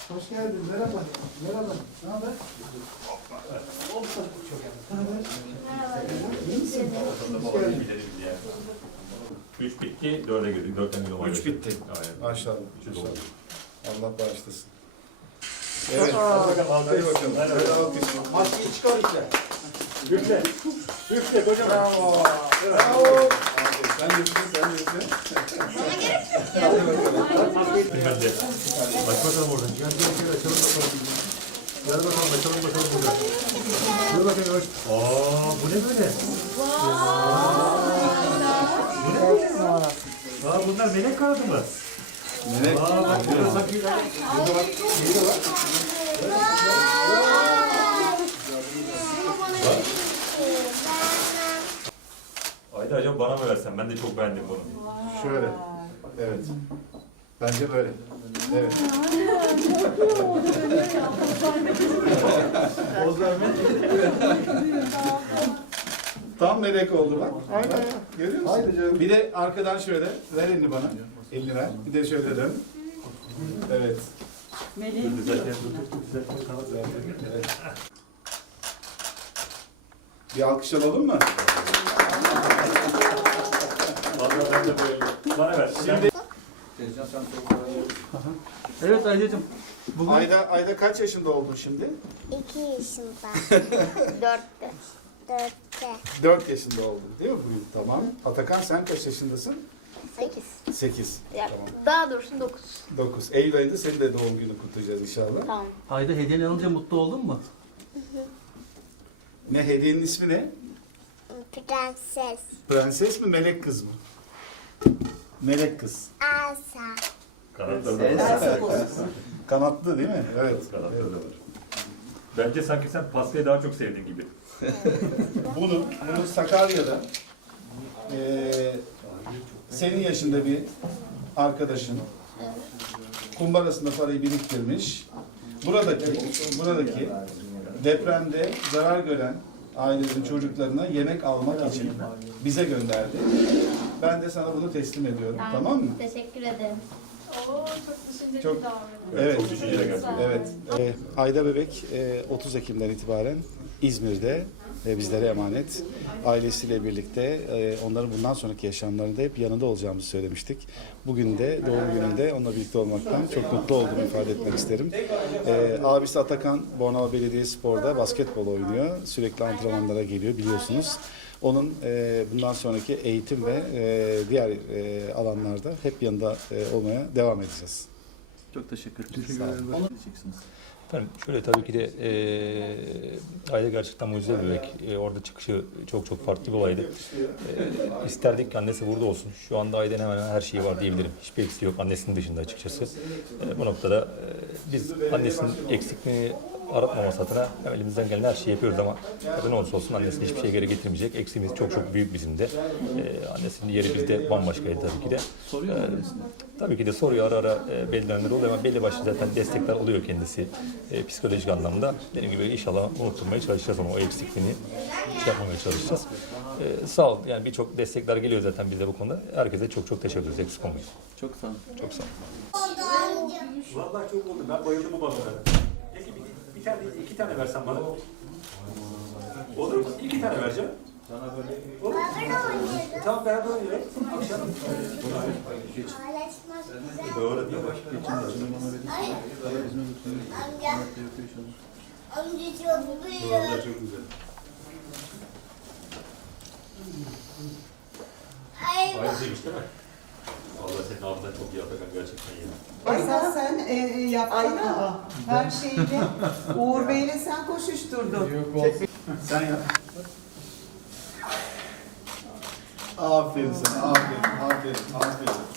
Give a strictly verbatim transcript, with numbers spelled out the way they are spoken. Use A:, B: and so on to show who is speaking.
A: Hoş geldin. Merhaba. Merhaba. Ne haber? Hoppa. Çok Ne haber? İyi misin? Hoş geldin.
B: Üç bitti, dörde girdik. Dörtten bir numara.
A: Üç bitti.
B: Aynen.
A: Maşallah.
B: Üçü
A: Maşallah.
B: doldu.
A: Allah bağışlasın. Evet. Hadi bakalım. Hadi bakalım. Hadi alkış.
C: Maskeyi çıkar işte.
B: Üfle. Üfle kocaman.
A: Bravo. Bravo. Sen de üfle, sen de üfle. Hadi bakalım.
B: Ben de. Aç bakalım oradan. Gel gel gel açalım bakalım. Gel bakalım açalım bakalım burada. Dur bakayım aç. Aa bu ne böyle? Bu ne böyle? Aa bunlar melek kağıdı mı?
A: Melek.
B: Aa bak burada sakıyla.
A: Burada bak. Şeyi de var.
B: Ayda acaba bana mı versen? Ben de çok beğendim bunu.
A: Şöyle. Evet. Bence böyle. Evet. Poz verme. Tam melek oldu bak. Aynen. Görüyor musun? Haydi canım. Bir de arkadan şöyle. Ver elini bana. Elini ver. Bir de şöyle dön. Evet.
B: Düzelten düzelten kanat ver.
A: Evet. Bir alkış alalım mı?
B: Vallahi ben de böyle. Bana ver.
A: Şimdi
C: Evet Aydacığım. Bugün
A: Ayda Ayda kaç yaşında oldun şimdi?
D: İki yaşında. Dörtte. Dörtte.
A: Dört yaşında oldun değil mi bugün? Tamam. Atakan sen kaç yaşındasın?
D: Sekiz.
A: Sekiz.
D: Ya,
A: Tamam.
D: Daha doğrusu dokuz.
A: Dokuz. Eylül ayında senin de doğum günü kutlayacağız inşallah.
D: Tamam.
C: Ayda hediyeni alınca mutlu oldun mu?
A: Ne hediyenin ismi ne?
D: Prenses.
A: Prenses mi melek kız mı? Melek kız.
D: Elsa.
B: Kanatları da var.
A: Kanatlı değil mi? Evet.
B: Kanatları da var. Bence sanki sen pastayı daha çok sevdiğin gibi.
A: Bunu, bunu Sakarya'da eee, senin yaşında bir arkadaşın kumbarasında parayı biriktirmiş. Buradaki, buradaki depremde zarar gören ailelerin çocuklarına yemek almak için bize gönderdi. Ben de sana bunu teslim ediyorum. Tamam mı?
D: Teşekkür ederim.
E: Oo, çok düşünceli
A: Çok-
E: bir davranış.
A: Evet.
B: Çok düşünceli gerçekten.
A: Evet. Ee, Ayda Bebek e, otuz Ekim'den itibaren İzmir'de ve bizlere emanet. Ailesiyle birlikte e, onların bundan sonraki yaşamlarında hep yanında olacağımızı söylemiştik. Bugün de doğum gününde onunla birlikte olmaktan çok mutlu olduğumu ifade etmek isterim. E, abisi Atakan Bornova Belediyespor'da basketbol oynuyor. Sürekli antrenmanlara geliyor biliyorsunuz. Onun e, bundan sonraki eğitim ve e, diğer e, alanlarda hep yanında e, olmaya devam edeceğiz.
C: Çok teşekkür ederim. Teşekkür ederim. Onu diyeceksiniz.
F: Efendim şöyle tabii ki de e, aile gerçekten mucize bir bebek. E, orada çıkışı çok çok farklı bir olaydı. E, isterdik ki annesi burada olsun. Şu anda ailenin hemen hemen her şeyi var diyebilirim. Hiçbir eksiği yok annesinin dışında açıkçası. E, bu noktada e, biz annesinin eksikliğini aratmaması adına elimizden gelen her şeyi yapıyoruz ama tabii ne olursa olsun annesine hiçbir şey geri getirmeyecek. Eksiğimiz çok çok büyük bizim de. E, annesinin yeri bizde bambaşkaydı tabii ki de.
C: Soruyor mu
F: E,
C: annesine?
F: Tabii ki de soruyor ara ara e, belli dönemler oluyor ama belli başlı zaten destekler oluyor kendisi e, psikolojik anlamda. Dediğim gibi inşallah unutturmaya çalışacağız onu, o eksikliğini şey yapmamaya çalışacağız. E, sağ ol, yani birçok destekler geliyor zaten bize bu konuda. Herkese çok çok teşekkür ederiz, eksik olmayın.
C: Çok sağ ol.
F: Çok sağ ol.
B: Vallahi çok oldu. Ben bayıldım bu balonlara. Peki bir, bir tane, iki tane versen bana. Olur mu? İki tane vereceğim. Olur mu? Tamam beraber oynayalım. Akşam. Doğru değil mi?
D: Amca çok büyük.
B: Vallahi çok güzel.
D: Ay,
B: Ayrıcıymış değil mi? Vallahi senin hafızan çok iyi Atakan gerçekten iyi.
G: Esas sen e, e, yaptın Aa, her şeyini. Uğur Bey'le sen koşuşturdun.
A: Sen yap. Aferin sana, aferin, aferin, aferin.